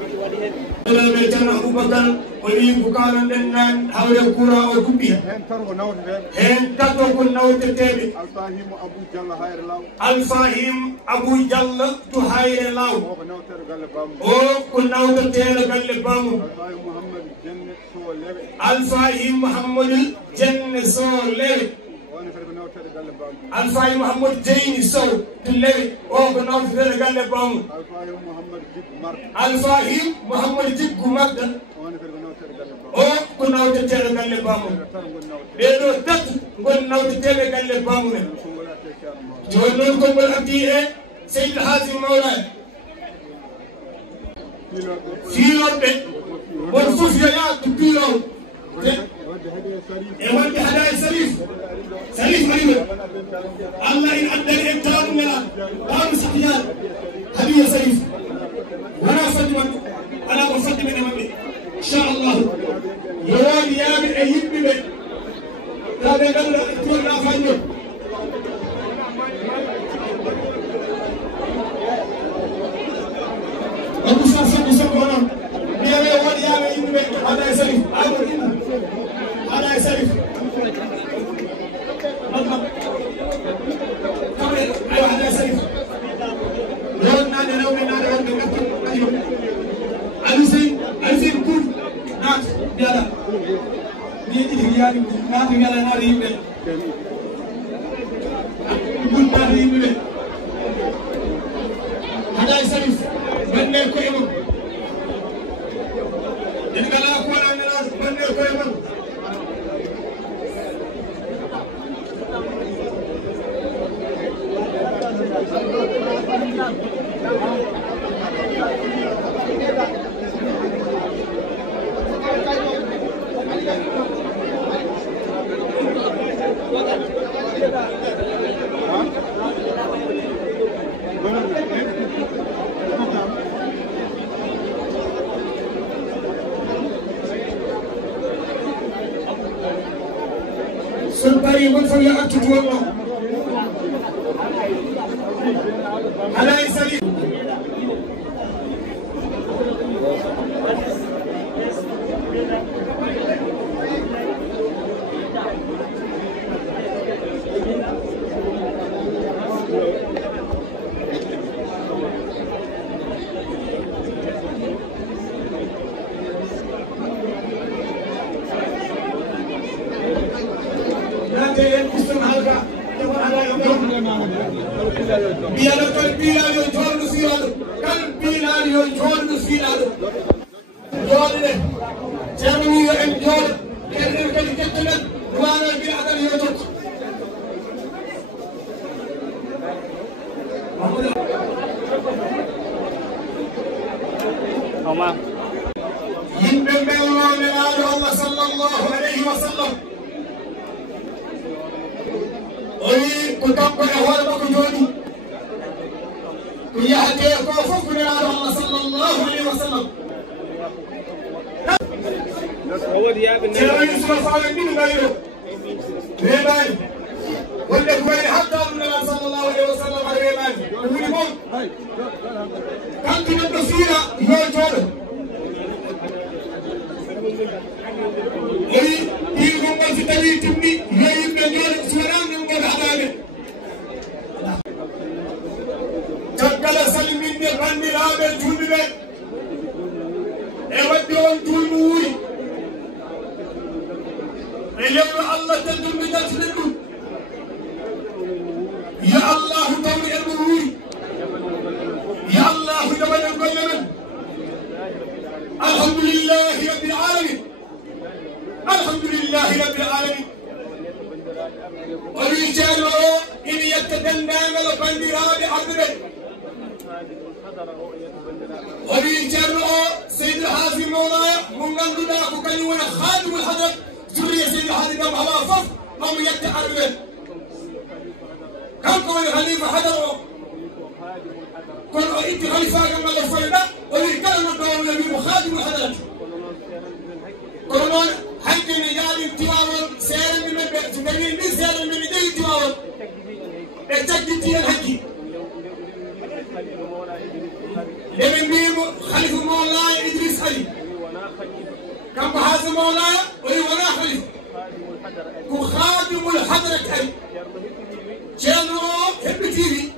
Tan Abubakar woni bukana den nan hawre kura o kubbi hen tato ko nawtetebe Alfahim Abu Jalla to hayre law o ko nawtetele galle bamu Alfahim Muhammad jenne so lewe Alfahim Muhammad Jeyni Sow to lewe o ko nawtetele galle bamu Alfahim Muhammad Jibgu Magda o ko nawtetele galle bamu bedo tat gon nawtetele galle bamu men joni ko ngol abdi e Seydou Hazim Mawla fiiloɓe won fof yo yaatu piilowo e wonde hadaya Sarif mariɓe Allah en addani en tawnu ngala tawnu sakiyal hadiya Sarif wala fadde maɓɓe ala ko fadde men e maɓɓe inchallahu yo woodi yaaɓe e yimɓe ɓe taɓe ganduɗa toɗɗa faño Abu Safan Sabona, Niawe wadi yawe imbe Hadaya Sarif, Hadaya Sarif. Kami ayo Hadaya Sarif. Ron nade nawe nade wadi ayo. Alisin kur nak biada. Ni diyari nak ngala nade imbe. Kun nade imbe. Hadaya Sarif. Bende ko imam den gala ko na na bende ko imam Somebody went for your act to do it. Hadaya Sarif. Biala kal bilal yo jordu fiado kal bilal yo jordu fiado jodde jamni yo en jod kenen kadi kettulen wana bi adal yo jot Oma yimbe bello ne Allah sallallahu alayhi wa sallam oyi ko takko e hoore makko joni يهدي كوفك من الله صلى الله عليه وسلم. هو دياب النبي. سيدنا يوسف على الدين غيره. ريبان. ولا كوي حتى من صلى الله عليه وسلم على ريبان. ولمن؟ كانت البصيرة يوجد. أي يقوم في تبي تبني يجيب نجار سوران من هذا. Jaggala salminde bandiraɓe julɓe e wadde on julmu wuri e lewru Allah teddumɓe jaltinen ɗum ya Allahu tawri en ɗum wuri ya Allahu jaɓanen golle men alhamdulillahi rabbil alamin alhamdulillahi rabbil alamin o wi ceerno o ina yetta dendagal bandiraɓe arɓe ولي جرؤ سيد الحازم مولاي من غندنا كوكاني وانا خادم الحضر ذرية سيد الحازم دم هوا فف هم يتعرفون كم كون خليفة حضر كون انت خليفة كما لفينا ولي كلمة دولة من خادم الحضر كون حيث نجال انتواء سيرا من تدرين من سيرا من دي انتواء اتجدتي الحكي لمن بيمو خليفة مولاي مولا ولا خليفة خادم الحضرة أي شانو هبتيري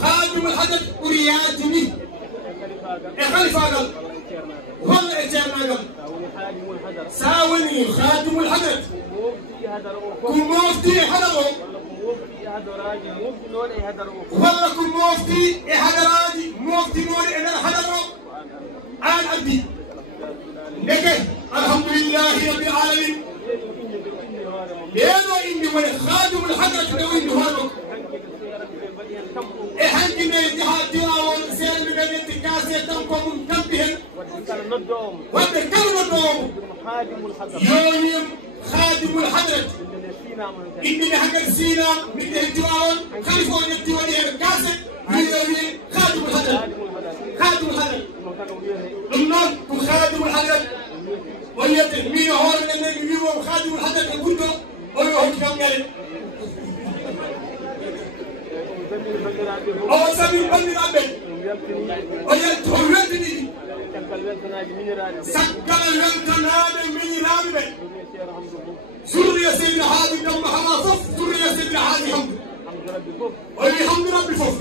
خادم الحضرة ورياتني خليفة قال ولا إتيانا قال ساوني خادم الحضرة كموفتي حضره ولا كموفتي حضراجي موفتي نوري أنا حضره أنا عبدي نكه الحمد لله رب العالمين لأنه إني من خادم الحضرة دوين هذا إحنا نجحت تلاون سير من الانتكاسة تنقم تنبه وتكلم يوم خادم الحضرة إني حق سينا من التلاون خلفوا التلاون الكاسة يوم خادم الحضرة خادم الحضرة النور خادم الحضرة وليت مين هو من النبي يوم خادم الحضرة كنتو ويوم كم قال أو سامي بندي عبد وليت هو ولدني سكر الوطن من رابع سوريا سيدنا هادي دم محمد سوريا سيدنا هادي حمد والحمد ربي فوق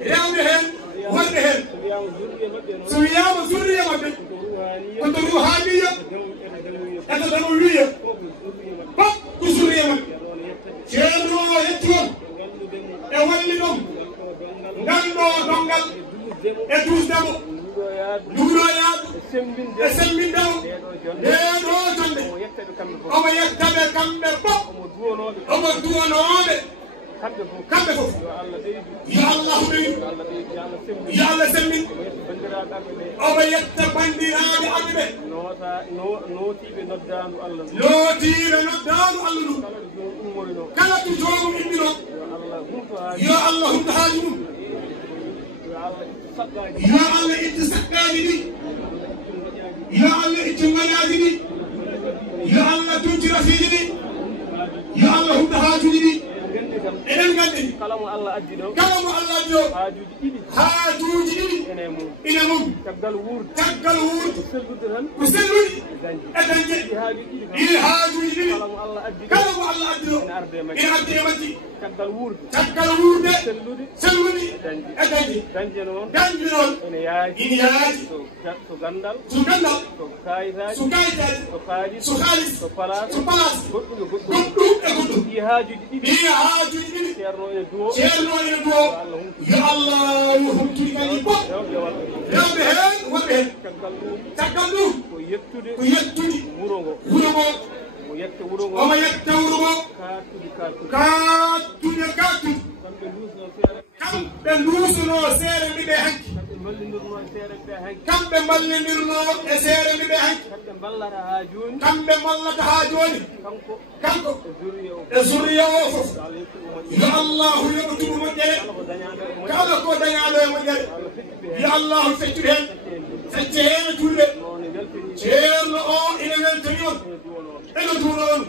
يا مهن ومهن سوريا سوريا مهن كنت روحانية أنا ضرورية بق سوريا مهن شيرو يتوم أولهم نعمو دونغال أدوس دمو نورو ياد سمين داو لينو جند أما يكتب كم بق أما دوانو كم فوق يا الله بين يا الله سمين أما يتبندي هذا عقبه نوتي بندان الله كلا تجوم إنه يا الله هم تهاجمون يا الله أنت سكاني يا الله أنت منادني يا الله تجرى فيني يا الله هم تهاجمني إلى قدني كلام الله أجدو هاجوجي إلى مم تقدر وورد وسلوي أدنى هاجوجي كلام الله أجدو إلى أردمتي تقدر وورد سلوي أدنى دنجنون إن ياج سوغندال سوكايتاج سوخاليس شيرنو يدو يا الله وهم تيجي بو يا بهن وبهن تكلو ويتودي ورونغو وما يكتورو كاتو كم بلوسنو سير مي بهن كم بملنيرنو سير مي بهن كم بملتا هاجون كانكو زوريو يا الله يبتو مجل كالكو دنيالو مجل يا الله فترين فترين تولي شيرلو او إلى ملتنيون إلى دونون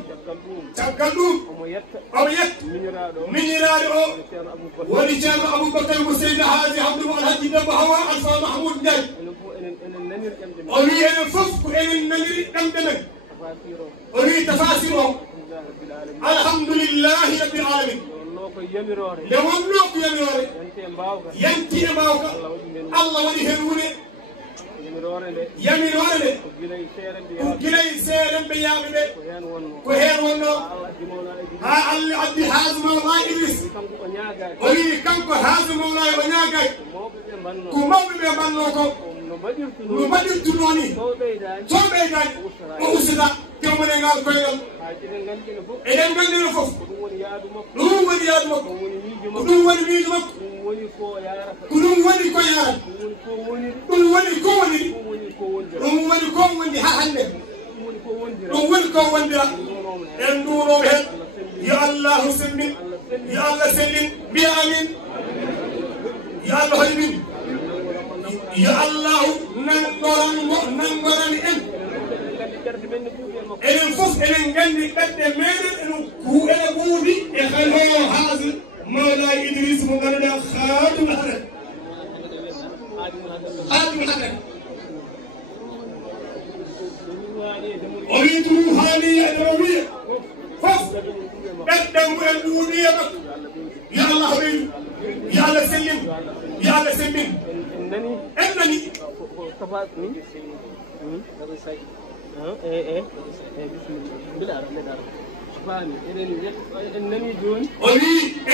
تقلوم أميت منيرادو ولجان أبو بكر وسيدنا هذه عبد الحاج دم هوا ألفا محمود جاي أولي أنا ففك أنا النمير دمدمك أولي تفاسيره الحمد لله رب العالمين لمن نوك يميروري ينتي باوك الله ولي هنوني يميروري كجلي سيرم بيامي كهين ونو ها اللي عبد حازم الله إدريس ولي كم حازم الله وناقاي كمو بيبانوكو نبدل تنوني توبيدان وأسدا كم نعال كيل إذن كان نفوف نوم وليادمك كنوم وليادمك كنوم ولي كيار كنوم ولي كوني نوم ولي كوني هالله نوم ولي كوني إندورو هن يا الله سلم يا الله سلم بيامين يا الله يمين يا الله ننغراني إن فوق إن جندي قد مين إنه هو أبودي إخلاه هذا مولاي إدريس مغردا خادم الحضرة خادم الحضرة ومن روحانية نبوية فوف قدم الدنيا يا الله بيني يا الله سلم يا الله سلم إنني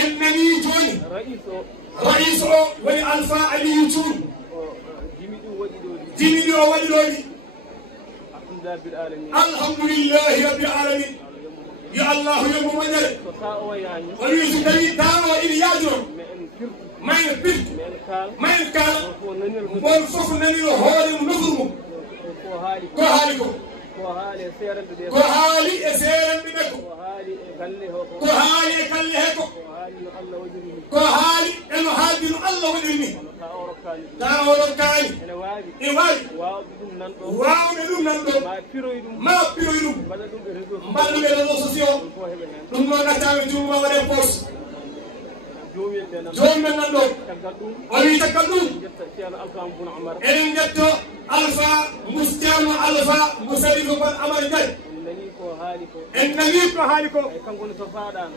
إنني جون رئيس والألفا علي جون جميل ولي الحمد لله رب العالمين يا الله يا ممنر وليس دليل دعوة إلى ياجر ما يبرد ما يكال والفوق نني هوري ونفرم كهالكم كهالي سيرن بنكم كهالي كلهكم كهالي إنه هادي الله وديني تاورو كاني إيوالي واو ندوم نندو ما بيرويدوم مبالو بيرو سوسيو ثم نتاوي ثم ودي بوس جون من نندو ولي تكدوم إن جتو ألفا مستعمل ألفا مسلم بن أمر جاي إنني كهالكو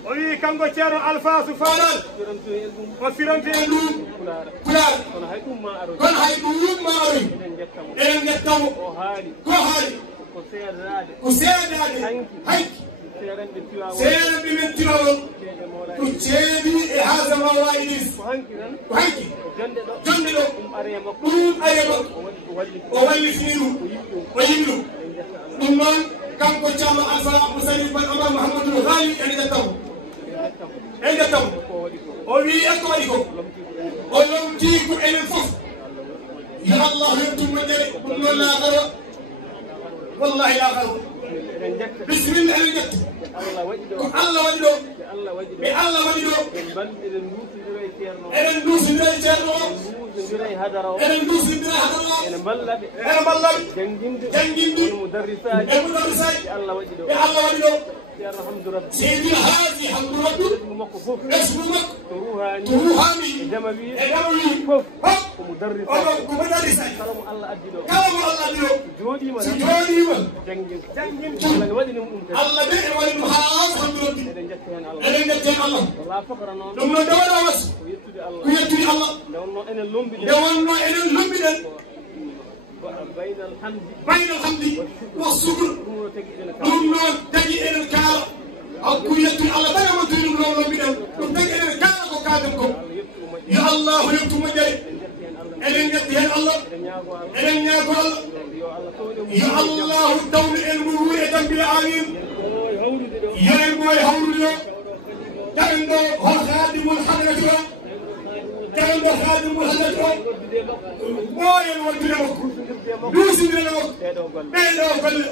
ولي كانغو تشارو ألفا سفاران وفيرانتي لوم كلار كون هايدوم ما أروي إن جتو كهالي كسيرادي هايك سيرن بمن تيوال كتشيدي هذا ما وايدس وهايكي جندو أريما وولي فينو ويملو نمان كم كجامع ألفا مسلم بن أمر محمد الغالي يعني جتو أولي أكواليكو أولم تيكو إلى الفوف يا الله يبتم مجري كل لا غرو والله لا غرو بسم الله الجد الله وجدو الله وجدو إن دوس ندري تيرنو إن دوس ندري هدرو إن بلد جنجندو المدرسات الله وجدو الحمد لله سيدي هذه الحمد لله اسمك تروحاني دموي ومدرسة كلام الله أجلو جودي من جنجن الله بيع والمحاط الحمد لله إذن جتين الله الله فقرنا لما دورا بس ويتبع الله لو إن اللمبي بين الحمد والشكر دون تجي إلى الكارة أو كويت الله بنا ما تقولون لو بدنا تجي إلى الكارة وكاتمكم يا الله يبتم جري إلين جتين الله إلين يقول يا الله الدول المروءة بالعالم يا الموي هولنا كأنه هو خادم الحضرة كأنه خادم الحضرة موي الوجه دوسي من الوقت بين أوكل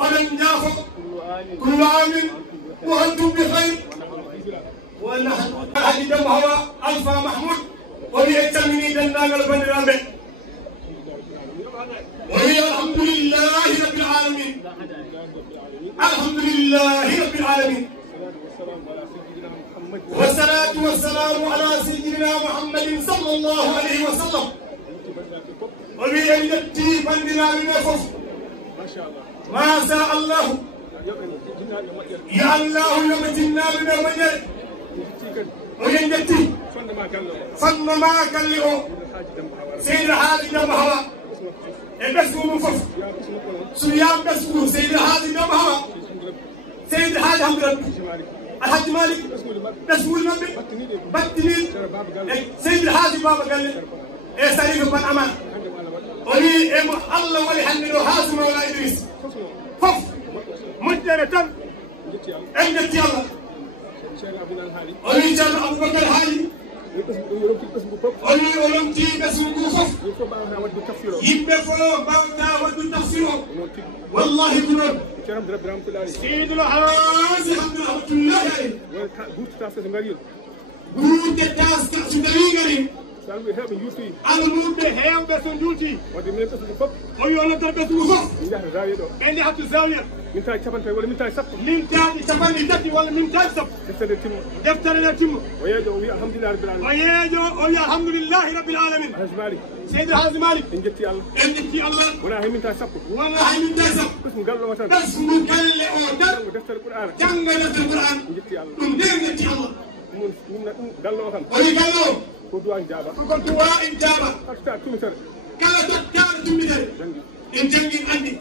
أدن جافو كل عام وأنتم بخير ونحن أهل دم هوا ألفا محمود وبيأتمني دنان البندرامي وهي الحمد لله رب العالمين الحمد لله رب العالمين والصلاة والسلام على سيدنا محمد صلى الله عليه وسلم وبيأتي بندنا بمفف ما شاء الله يا الله يمتنا بمجد وينجتي فن ما كان له سيد هذه جمعها بسمو مفف سيام بسمو سيد هذه جمعها سيد هذا حمد الحاج مالك بسمو المبي بطنين سيد هذه بابا قال لي سريف بن أمان ولي الله ولي حنلو حازم ولا إدريس فف مجدرة أنجت يلا ولي جان أبو بكر الحالي ولي ولمتي بسوق فف يبفو بابنا ودو تفسيره والله كنون سيد الحاز الحمد لله عليه قوت تاس كأس مريم salmi heɓe juuti Allah nurɓe heewɓe so juuti wadde minen ɓesduɗo fof o wi onon tan ɓesduɗo fof min jahata zawiya ɗo ɓe jahatto zawiya mintaji capantaji walla mintaji sappo mintaji capanɗe tati walla mintaji sappo deftere timma deftere nde timma o yeejo o wi alhamdulillahi rabbil alamin o yeejo o wi alhamdulillahi rabbil alamin Haji Malik seydi Haji Malik en jetti Allah en jetti Allah wona hay mintaji sappo wona hay mintaji sappo ɓesmu gallo o tan ɓesmu galle o tan janggo deftere Qur'ana jangga deftere Qur'an en jetti Allah ɗum nde jetti Allah ɗum gallo o tan o wi gallo o ko duwa en jaaba ko duwa en jaaba hatta tumitere kala tottaɗo tummitere en jangi en andi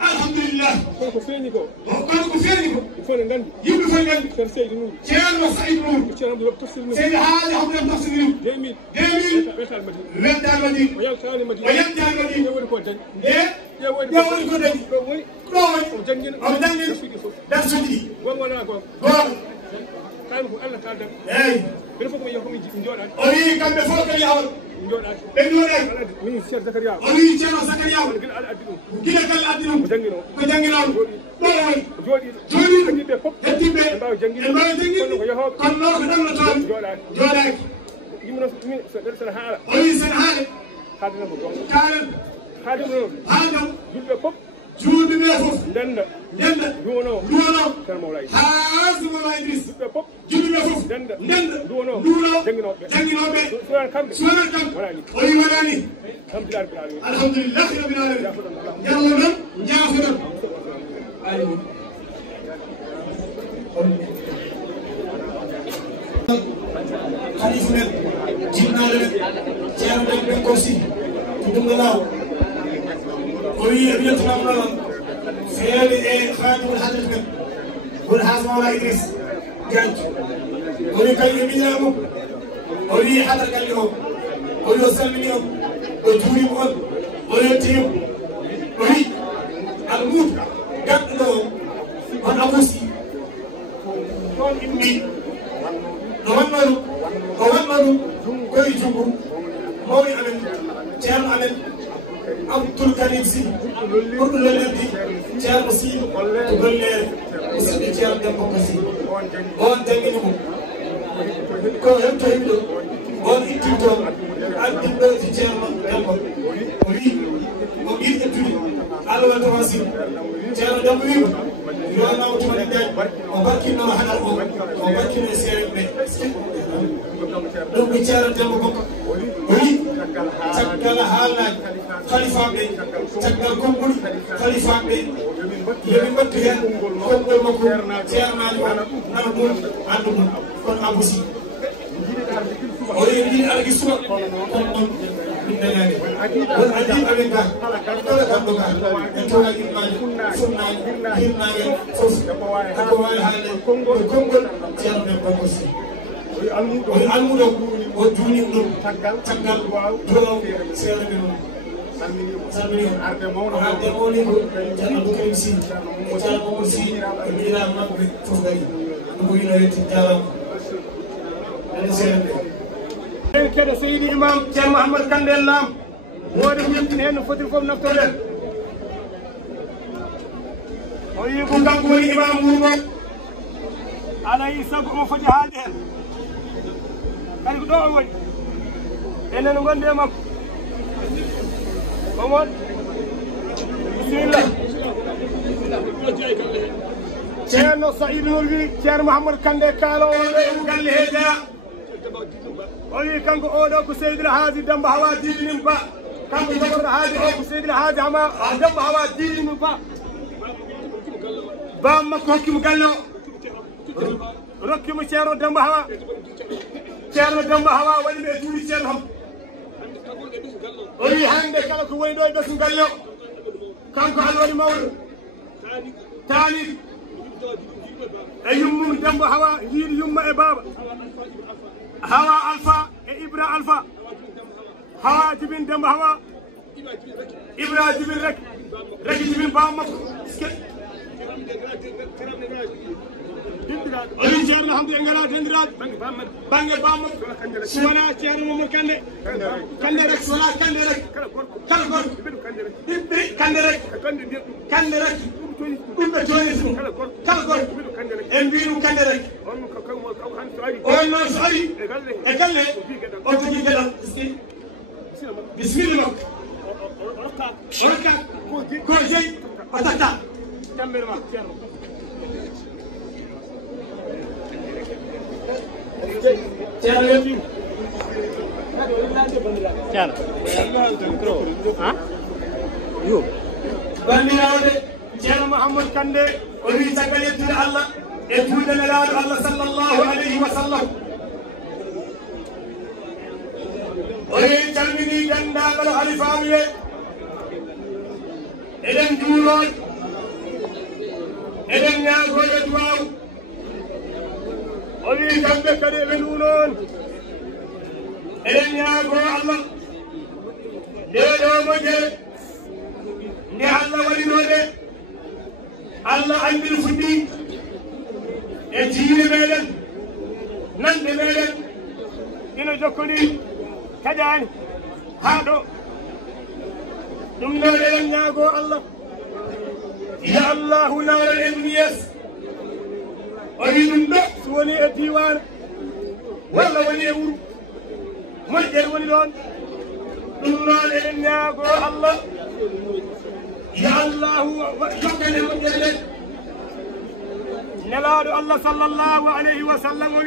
alhamdulillah kono ko feeñi ko kono ko feeñi ko il faut ne gandi yimɓe fof gandi ceerno Seydou Nour ceerno Seydou Nour ceerno Abdou Wahab tafsir Nour seydi haali hamdam tafsir Nour 2000 wetal Madina wetal Madina o yaltani Madina o yaltani Madina ƴe woni ko dañi ƴe woni ko dañi ɗo woni o jangguino o jangguino darsuji ɗi gonwona gon goon kayno ko Allah kaldan eyyi minen fof komi yaha komi jooɗani o wi kamɓe fof kadi yahon jooɗani ɓe jooɗani min ceerno Zacharia o wi ceerno Zacharia guila Allah addi ɗum guila kala addi ɗum ko jangguino ko jangguinoon ɗo woni jooɗiɗo heddiɓe fof heddiɓe ɓe mbawi jangguide ɓe mbawi jangguide kono ko yahoɓe kono noon ko ɗamnotoon jooɗani jooɗaki yimɓe noon min so ɗeɗo sene haala o wi sene haale haaldana ko gonga kaalen haaldima noon haaldam julɓe fof juulɓe ɓe fof ndenda duwono ceerno Mawla Idriss haa so Mawla Idriss julɓe fof julɓe ɓe fof ndenda duwono jangguinoɓe suwanan kamɓe waɗani o wi waɗani alhamdulillahi rabbil alamin alhamdulillahi rabbil alamin jallo ɗon jaafo ɗon amin halifu men jinnaɗo men ceerno men ɓen korsi to ɗum ɗo laaw o wi eɓe yettanamo noon feere e khadimul hadrat men woni Haji Mawla Idriss Diagne o wi kañum e miñamo o wi hadar galle o wi o salmini on o juurima on o yettima o wi almuudu ganduɗo o on abusi ɗon inni o wanno ɗum koye jungo mawni amen ceerno amen Abdoul Karim Sy ɓurɗo lolirdi ceerno Sy to gollere musidɗo ceerno Demba Sy on jangguini mo ko hemto himɗo on itti toon addinɗo to ceerno Demba o wi o ɓiɗ ettude Allah weltoma Sy ceerno Demba wima yonama tumani dañ o barkinnono haɗal o barkino e seereɓe ɗum ko ceerno Demba Bokka o wi caggal haalnaji khalifaɓe caggal konngol khalifaɓe yomin mbattu hen konngol makko ceernaji o nana ɗum anda ɗum kono Abou Sy o wi en jiiɗi argui suwa kono noon ɗum dañani won addiɓe amen ga kala gamɗo ga en tawa immaji funnaji hirnague foof eko wawi haalde konngol ceerno men Bokka Sy o wi almuɗo o duunima ɗum caggal tolaw seeɗa ɓe noon salminima arde mawniko ceerno Abdou Karim Sy e ceerno Mamadou Sy e miiraɓe mabɓe fof gari ɗum ko wino yetti jarama enen seeɗa ɓe en keɗa Seydi Imam ceerno Mouhamadou Kandé Lam woodi ko yettin hen no fotiri foof naftorɗen o wi ko kanko woni imam wuuro ngo alay saago omo foti haalde hen kadi ko ɗo o woni enen gondi e makko Mamadou bisimilla ceerno Saïdou Nour wi ceerno Mouhamadou Kandé kaalowo ɗo e galle he jeeya o wi kanko oɗo ko Seydil Hadji Demba Hawa Didinin Ba kanko jogoto Hadji o ko Seydil Hadji Demba Hawa Didinin Ba bam makko hokkimo galle o rokkimo ceerno Demba Hawa ceerno Demba Hawa waɗi ɓe juuɗi ceerno ham o wi hande kala ko woni ɗo e ɓesgu galle o kanko alwani mawɗo taani e yummum Demba Hawa yiiɗi yumma e baaba Hawa Alpha e Ibra Alpha Hawa jibin Demba Hawa Ibra jibin rek jibin baba makko o wi ceerno hamdu e ngala dendiraɓe banggue bammakko so wona ceerno Mamadou Kandé rek so wona Kandé rek kala gorko ɓiɓɓe Kandé rek ɗum ɓe joyni kala goto en mbi ɗum kande rek on noon so ari e galle o jogui gueɗal bisimilla makko o rokkat ko jeyi o tatta ceerno wetti yo bandiraɓe ceerno Mouhamadou Kandé o wi caggal yettude Allah e tuude nelaɗo Allah sallllahu alayhi wa sallam o wi calmini dendagal halifaɓe ɓe eɗen juuroɓe eɗen ñaagoje duwaw o wi kamɓe kadi eɓe ndunon eɗen ñaago Allah ndeɗo mojere nde Allah waɗinoɗe Allah andiri fuɗɗi e jiire meɗen nande meɗen ina jokkodi kaƴani haa ɗo ɗum noon eɗen ñaago Allah ya Allahu nawran en yees o wi ɗum ɗo so woni e diwana walla woni e wuro moƴƴere woni ɗon ɗum noon eɗen ñaago Allah ya Allahu jokkan e moƴƴere nden nelaɗo Allah sallllahu alayhi wa sallam o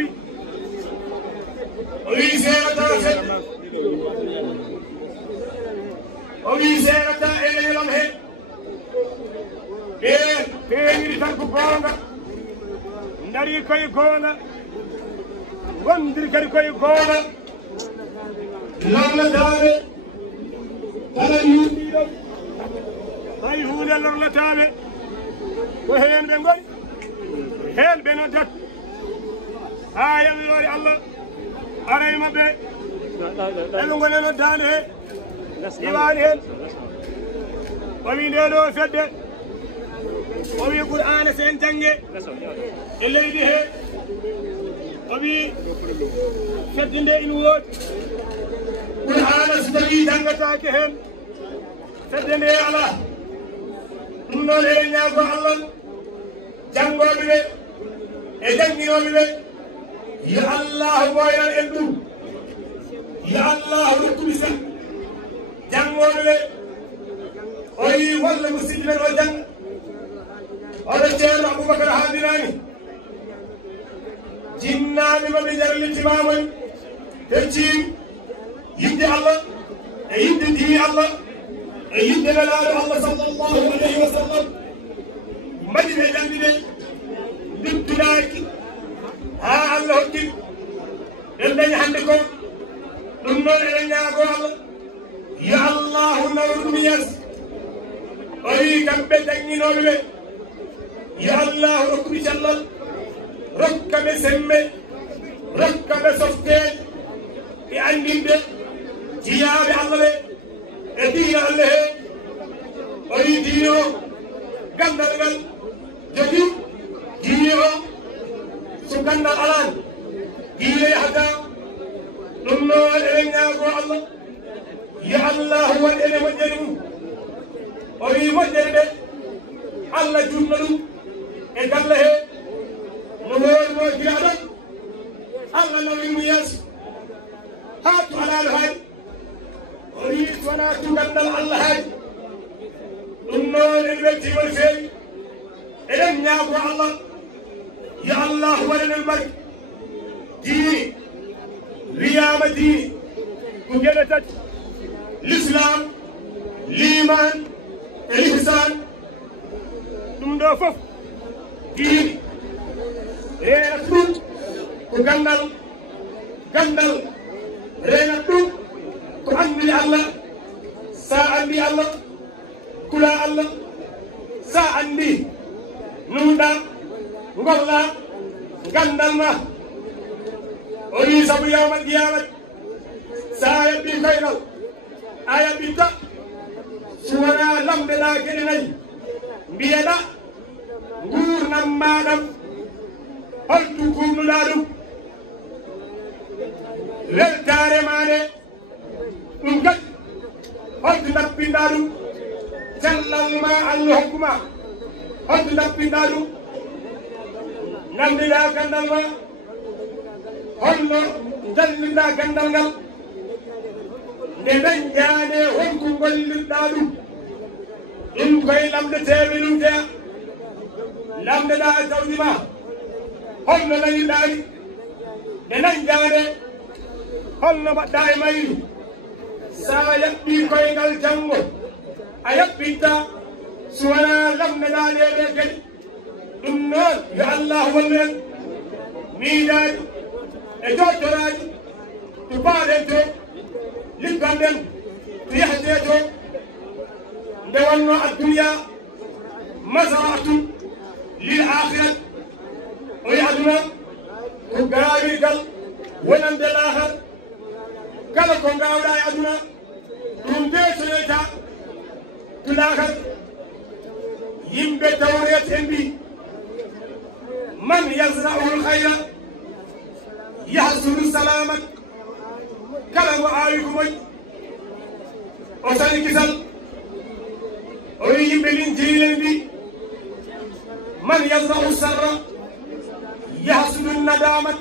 wi seerata seɗɗa o wi seerata e leñolam he ɓe peeñiri tan ko goonga dari koye goonga gondiri kadi koye goonga lorlataɓe kala yurɗiɗo hay hunde lorlataɓe ko heen ɓe ngoni heen ɓe noddat ha yamirore Allah aray maɓɓe eɓe goni e noddade he iwani hen o wi nde ɗo fedde o wi Qur'ana sen jangge e leydi he o wi fedde nde ina woodi Qur'ana so tawi jangatake hen fedde nde ala ɗum noon eɗen ñaago Allah janggoɓe ɓe e jangginoɓe ɓe ya Allah ɓoynan en ɗum ya Allah rokkuɓe sen janggoɓe ɓe o wi walla musidɓe men o janga oɗo ceerno Aboubacar haadirani jinnaɓe maɓe jarlitimamon teccim yidde Allah e yidde diini Allah e yidde nelaɗo Allah sallllahu alayhi wa sallam mbaɗi ɓe jangguide duttuɗaki ha Allah hokki ɗen dañi hande ko ɗum noon eɗen ñaago Allah ya Allahu nawru ɗum yees o wi kamɓe jangginoɓe ɓe ya Allahu rokkuɓe cellal rokka ɓe semme rokka ɓe softeede e andinde jiyaɓe Allah ɓe e diina Allah he o wi diine o gandal ngal jogui diine o so gandal alani diine yahata ɗum noon eɗen ñaago Allah ya Allahu waɗ ene moƴƴere mum o wi moƴƴere nde Allah junno ɗum e galle he no woorno gila ɗon Allah nawlimo yeeso haa to alaano haaji o wi wona to gandal Allah haaji ɗum noon en weltima no feewi eɗen ñaago Allah ya Allah waɗanen barke diini wiyama diini ko geɗe tati l'islam l'iman e l'ihsan ɗum ɗo fof diini reenat ɗum ko gandal reenat ɗum ko andude Allah sa andi Allah kula Allah sa andi numɗa golla gandal ma o wi sabu yawmal qiyamati sa yabbi koynal a yaɓɓitta so wona lamdeɗa geɗe nayi mbiyeɗa gurnam maɗam holto kumnuɗa ɗum weltare maɗe ɗum kadi holto dappinɗa ɗum cellal ma Allah hokkuma holto dappinɗa ɗum namdiɗa gandal ma holno jallirɗa gandal ngal nde dañƴaade wonko gollirɗa ɗum ɗum koye lamdeteɓe ɗum teya lamdeɗa e jawdi ma holno dañirɗaɗi nde dañƴaade holno mbaɗɗa e mayri sa yaɓɓi koyngal janngo a yaɓɓinta so wona lamdeɗa ɗeɗe geɗe ɗum noon yo Allah wallu en miidaji e jottoraji to baaɗen to ligganɗen to yahete to nde wonno adduniya masra'atun lil akhirat o yi aduna ko gaawirgal wonande lahar kala ko gawɗa e aduna ɗum desoyta to lahar yimɓe tawret en mbi man yasra'u lhayra yahsulu salamat kala mo aawi ko moƴƴi o sani kisal o wi yimɓe lin jiilen mbi man yasra'u sarra yahsulu nadamat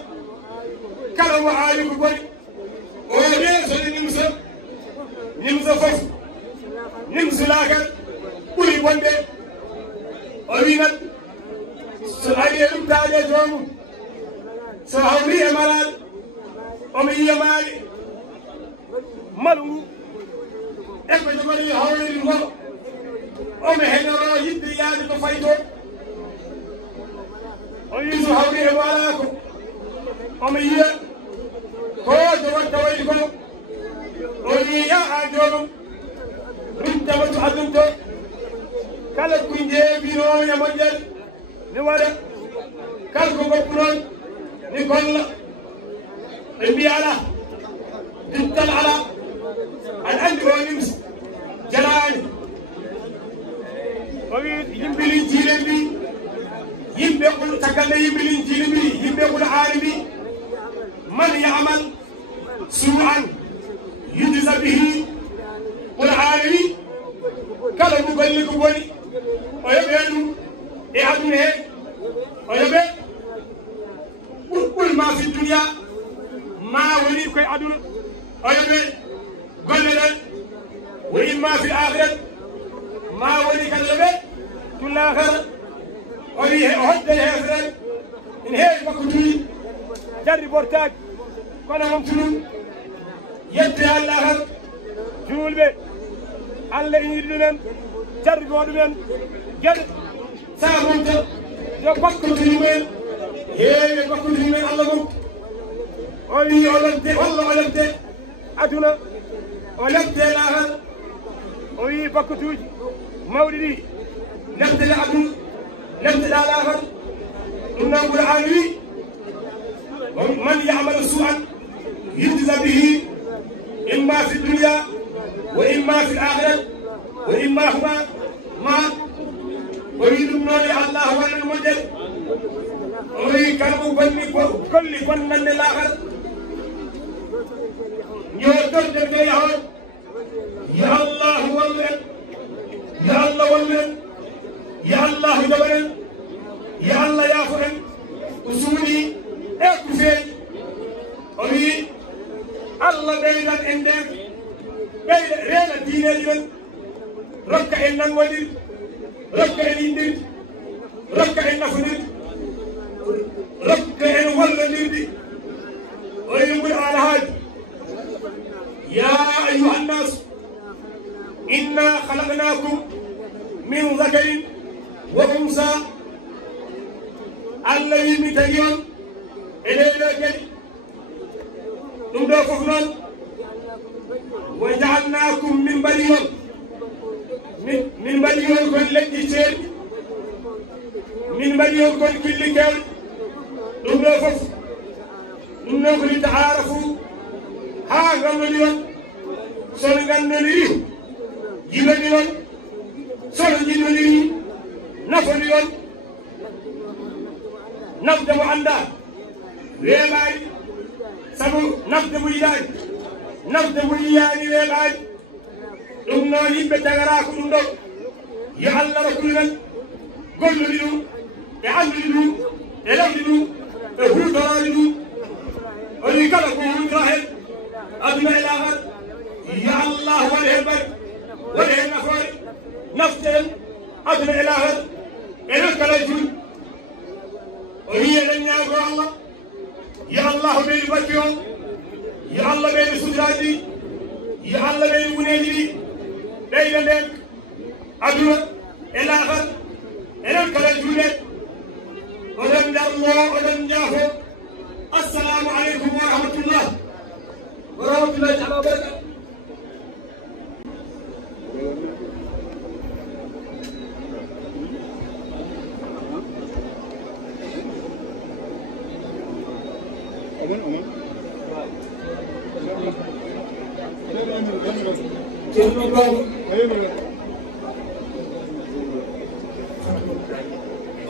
kala mo aawi ko boni o weesone nimso fof nimso laakar ɓuri bonde o wi nat so ari e ɗumtaade e joomum so hawri e malaaɗo omo yiya maali malu ngu eɓe jogori hawriri ngoo omo heñoro yidde yaade to fayi to o wi so hawri e mo alaa ko omo yiya ko jogorta wayi ko o wi ya a joomum ɗum jamatu adum to kala ko jeebinoo e moƴƴere mi waɗa kala ko goppu noon mi golla ɓe mbiya ala dittal ala aɗa anndi o nimsa jalaani o wi yimɓe lin jiile mbi yimɓe ɓul taggande yimɓe lin jiile mbi yimɓe ɓula aari mbi man yamal su'an yujza bihi ɓula aari wi kala mo golli ko boni o yoɓe ɗum e aduna he o yoɓe ɓurɓul ma fi duniya ma woni koye aduna o yoɓe golle ɗen wo imma fi akhirat ma woni kadi yoɓe tullakara o wi o hoddani heferen ina heewi makko tuyi jarri bortaki kono mom tunum yette Allah kan julɓe Allah ina yiɗi ɗumen jarrigo ɗumen gueɗe sa mumta yo bakkude mumen heewi bakkude mumen Allah mum o wi o lebde walla o lebde aduna o lebde lahar o wi bakkutuji mawɗi ɗi lebdeɗe aduna lebdeɗa lahar ɗum noon Qur'an wi man ya'malu su'an yujza bihi imma fi dunya wa imma fi al-akhirat wa imma huma ma o wi ɗum noon e Allah waɗan moƴƴere o wi kala mo golli bonnande lahar yo dorde ɓe yahon yo Allah wallu en yo Allah wallu en yo Allah jaɓan en yo Allah yaafo en ko suuɗi e ko feeñi o wi Allah ɓeydan en nden ɓeyda reena diineji men rokka en nangodir rokka en yindirde rokka en nafodirde rokka en wallodirde o wi ɓuri ala haaji ya ayuha nnas inna khalaqnakum min dhakarin wa unsa Allah wi mi tagi on e ɗeɗo geɗe ɗum ɗo fof noon wa jaalnakum min mbaɗi on min mbaɗi on kon leƴƴi ceeɗi min mbaɗi on kon killi kewɗe ɗum ɗo fof ɗum noon ko li taarafu haa ngannduɗi on sono nganndoniri jiɗoni on sono jiɗoniri nafoni on nafde mo annda weeɓaani sabu nafde mo yiɗaani nafde mo yiyaani weeɓaani ɗum noon yimɓe tagaraa ko ɗum ɗo yo Allah rokkuɗumen gollori ɗum ɓe andiri ɗum ɓe lamdi ɗum ɓe hutorani ɗum o wi kala ko hutora hen aduna e laagal ya allah waɗi hen ɓari waɗi hen nafoore naften aduna e laagal enen kala juuɗi o wi eɗen ñaago allah yo allah ɓeydi bakki o yo allah ɓeydi sudiraji ɗi yo allah ɓeydi wuneji ɗi ɓeyda nden aduna e laagal enen kala juuɗe oɗon darlo oɗon jaafo assalamu aleykum wa rahmatullah taala wa barakatu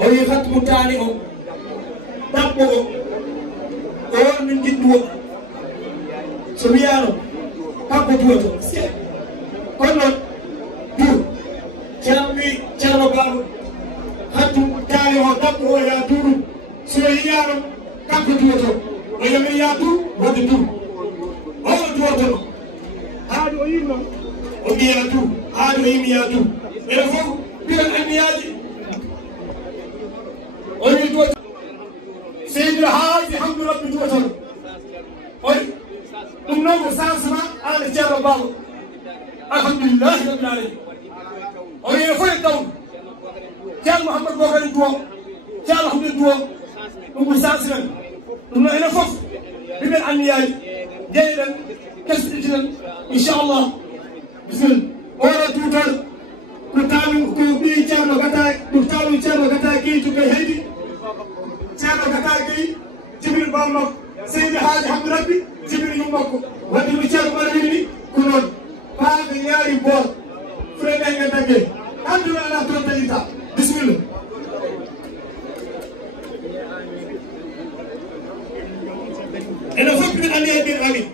o wi hatmu taani o ɗaɓɓo o on min jiɗɗuwo so wiyano kanko duwoto kono noon duw ceerno wi ceerno Babou hattu taani o ɗaɓɓo o ya duuɗum so yiyano kanko duwoto o yamin ya du wadde du ono duwotono haade o yii noon o mbiya du haade o yimi ya du ene fof mbiɗon anniyaji o wi duwoto Seydou Hadji Hamdou Rabbi duwotono oyi ɗum noon ko changement an e ceerno Babou alhamdulillahi rabbil alamin o wi ene fof e taw ceerno Mouhamadou Bocar en duwo ceerno Hamdou duwo ɗum ko changement ɗum noon enen fof mbiɓen anniyaji jeeyiɗen kesɗitiɗen inchallah bisimilla oɗo tuutal ko taami ko ɓi ceerno gata ɗum taami ceerno gata gueyi to koye heydi ceerno gata gueyi jibril bam makko Seydi Hadji Hamdou Rabbi jibril yum makko wadde no ceerno ɓaɗa wiɗi ni ko noon paaɓe yaari boor fureɗen e dagge anduno ala toon tayita bisimilla enen fof mbiɗen anndi e ɓiɗo amin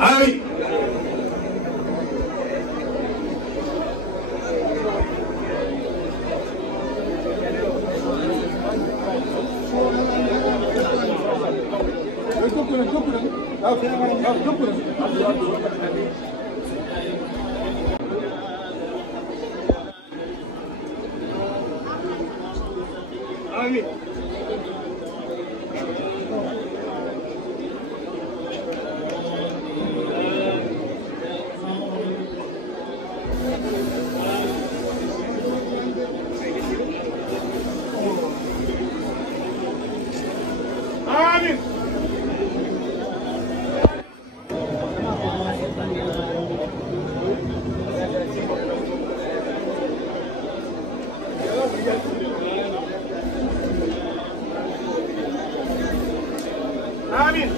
amin amin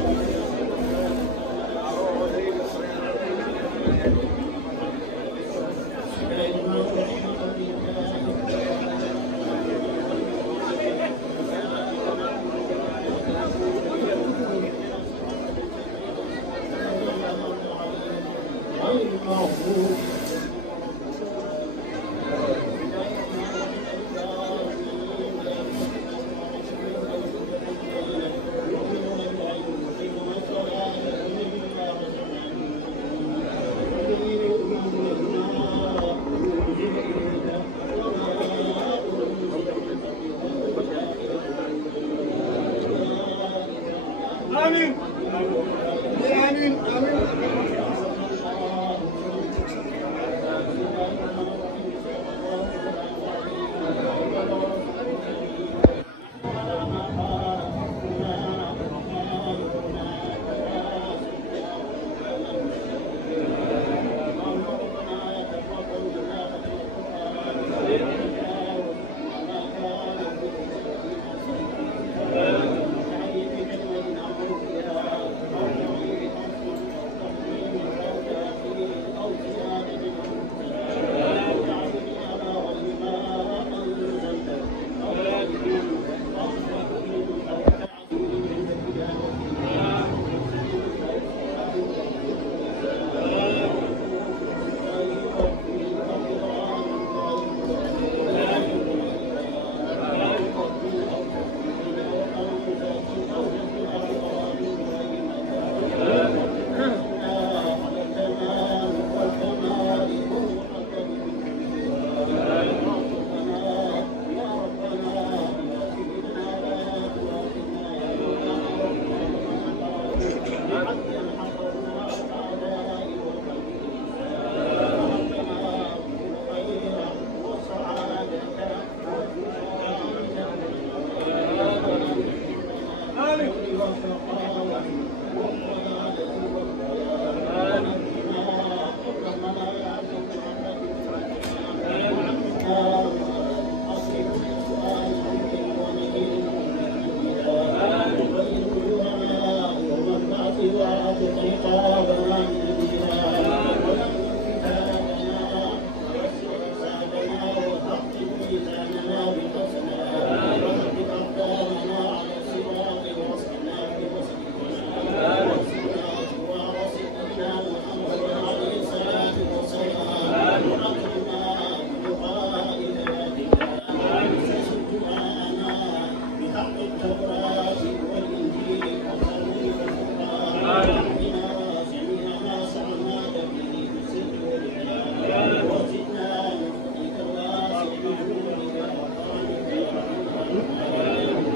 والتوراة والإنجيل والزبور والقرآن واهدنا جميع ما سألناك به في السر والعلان وزدنا من فضلك الواسع بجودك وكرمك ورحمتك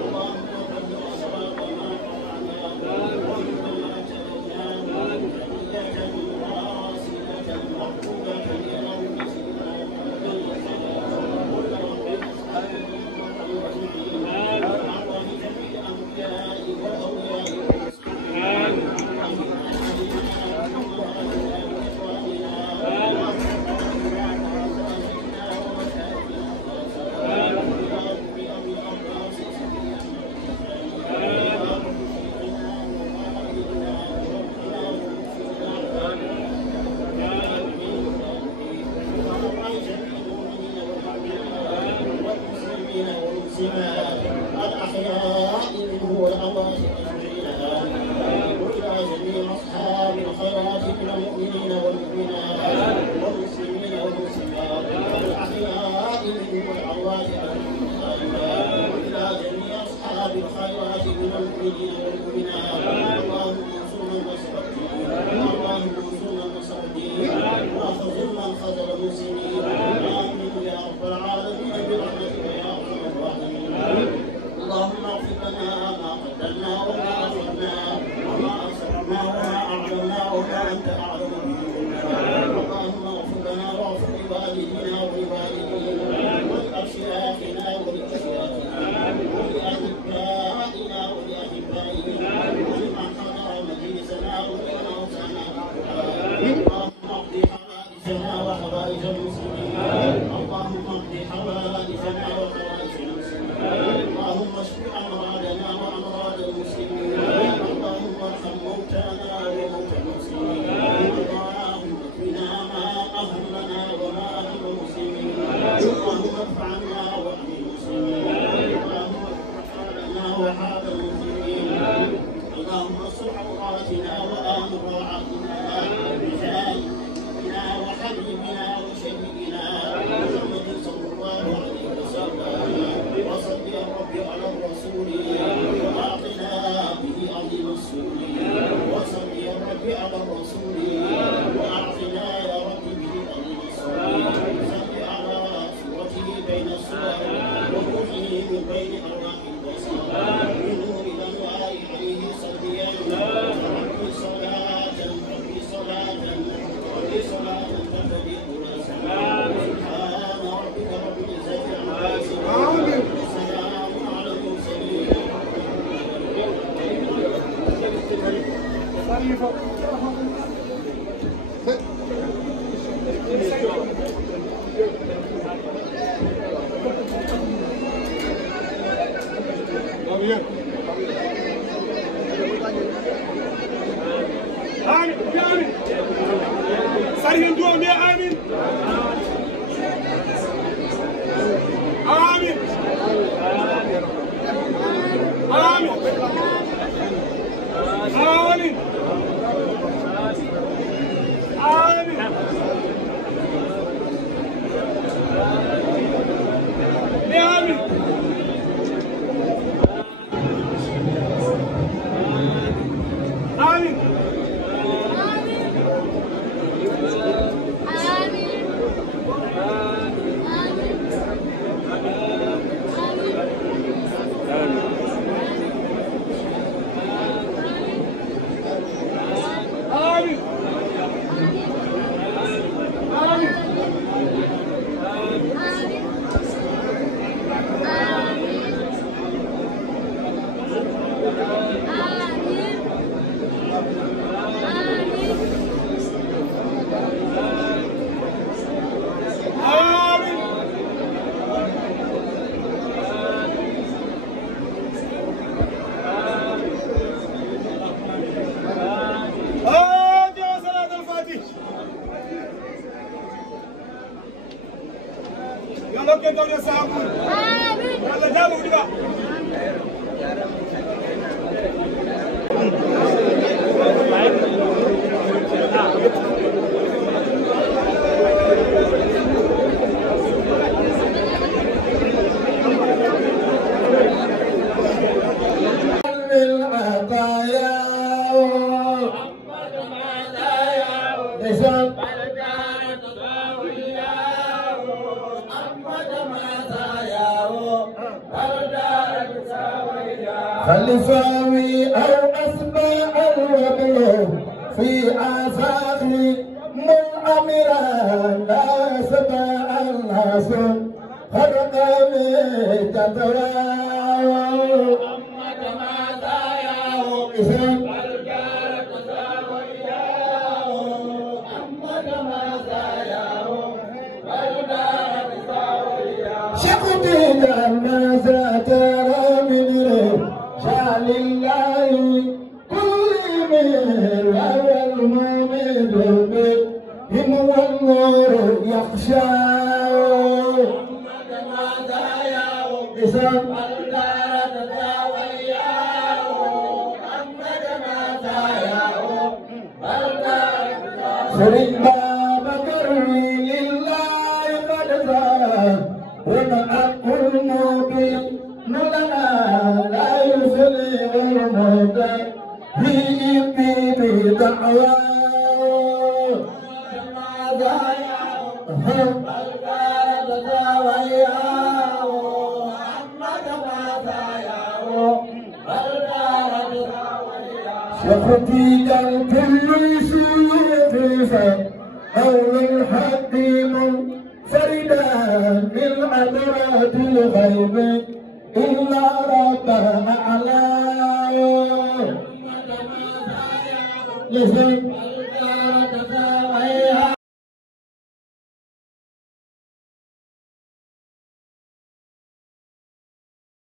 اللهم قد أسرق ما قطعناه ومما تلوناه هدية واصلة محبوبة إلى يوم الأحياء منه والأموات أجمعين وإلى جميع أصحاب الخيرات من المؤمنين والمؤمنات والمسلمين والمسلمات الأحياء منه والأموات أجمعين وإلى جميع أصحاب الخيرات من المؤمنين والمؤمنات اللهم انصرنا نصر الدين اللهم انصرنا نصر الدين واخذل من خذل المسلمين آمين يا رب العالمين برحمتك يا أرحم الراحمين اللهم اغفر لنا ما قدمنا وما أخرنا وما أسررنا وما أعلنا وما أنت أعلم به اللهم اغفر لنا واغفر لوالدينا ولوالدينا ولأشياخنا ولأشياخنا ولأحبائنا ولأحبائنا ولمن حضر مجلسنا ولمن أوصانا اللهم اقض حوائجنا وحوائج المسلمين اللهم اقض حوائجنا وحوائج المسلمين اللهم اشف امراضنا وامراض المسلمين اللهم ارحم موتانا وموتى المسلمين اللهم اكفنا ما اهمنا وما اهم المسلمين اللهم ارفع عنا وعن المسلمين اللهم ارفع حالنا وحال المسلمين اللهم استر عوراتنا وامن روعاتنا بجاهنا وحبيبنا وشهيدنا محمد صلى الله عليه وسلم وصل يا رب على الرسول واعطنا به عظيم السور وصل يا رب على الرسول واعطنا يا رب به عظيم السور صل على صورته بين الصور وروحه من بين ارواح البصر من نور الانوار عليه صليا ربي صلاه ربي صلاه ربي صلاه تفرق سبحان ربك رب العزه عما يصفون سلام على المرسلين آمين آمين سرهم دوم يا آمين آمين آمين آمين آمين آمين آمين yàlla ko daw sa abu amin yàlla jaamu di ba خلفاوي أو أسماء الوبل في آفاقي منعمرا لا سماء الناس خرقني تتراوى أمة ما ساياه إسم الجارة ساوياه أمة ما ساياه والجارة ساوياه شقتي لما ترى من رجال الله كل من هو المؤمن بهم والنور يخشى إسم الدار تساوياه أمد ما ساياه سرين باب كرمي لله قد زاد ونعق المبين لنا لا يسلم الموت في بدعواه ما ساياه الدار تساوياه شفتي كل شيء قول الحق منفردا من عبرات الغيب إلا ربنا أعلاه